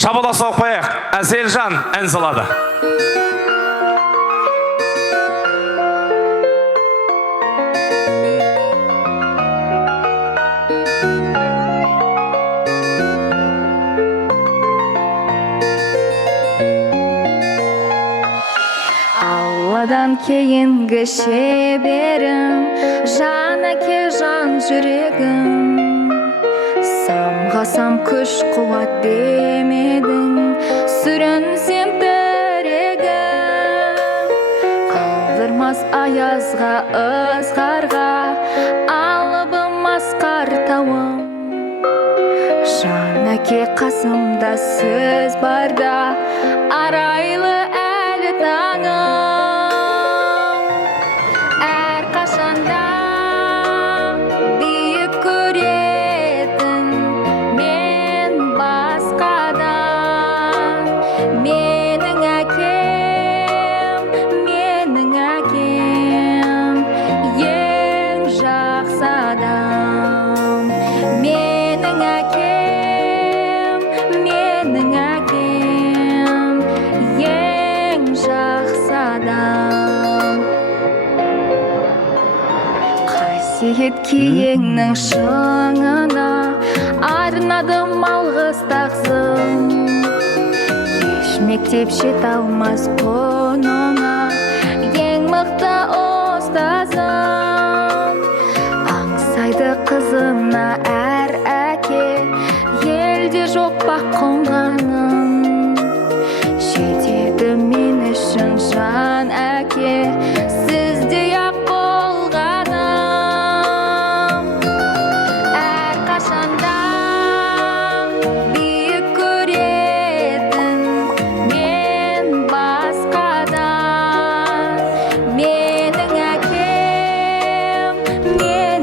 Шабаласа оқпайық, Әселжан ән салады. Алладан кейінгі шеберім, жан әке жан жүрегім. Самғасам күш қуат демедің, сүрінсем тірегім. Қалдырмас аязға, ызғарға, алыбым асқар тауым. Жан әке қасымда сөз барда, арайлы әлі таңым. Әрқашанда биік көретін мен басқадан. Менің әкем, ең жақсы адам. Менің әкем, ең жақсы адам. Қасиет киеңнің шыңына арнадым алғыс тағзым. Еш мектеп жете алмас құныңа, ең мықты ұстазым. Аңсайды қызына әр әке, елде жоқ бақ қонғаным. Жетеді мен үшін жан әке, сіздей ақ болғаным. Әрқашанда биік көретін мен басқадан. Менің әкем, ең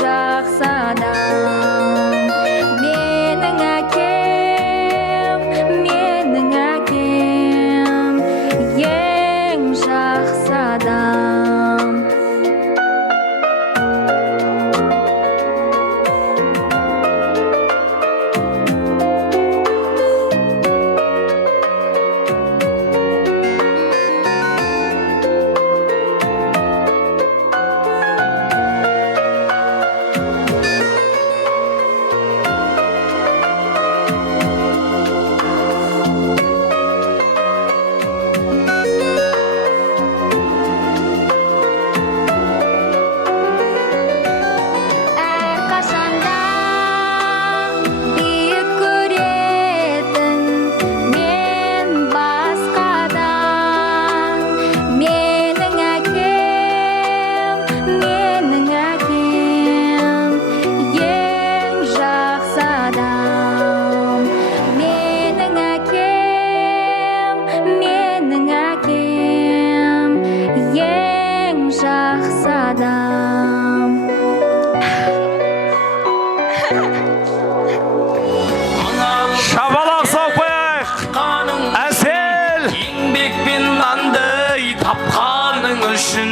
жақсы адам. Менің әкем, ең жақсы адам. Әрқашанда биік көретін мен басқадан. Менің әкем, ең жақсы адам. Менің әкем, ең жақсы адам. Шабаласа оқпайық, Әсел! Еңбекпен нанды тапқаның үшін,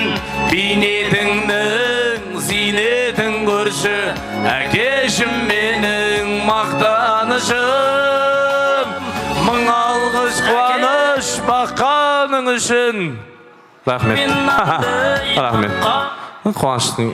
бейнетіңнің зейнетін көрші. Әкешім менің мақтанышым, мың алғыс қуаныш баққаның үшін. Рахмет. Рахмет. Қуаныштың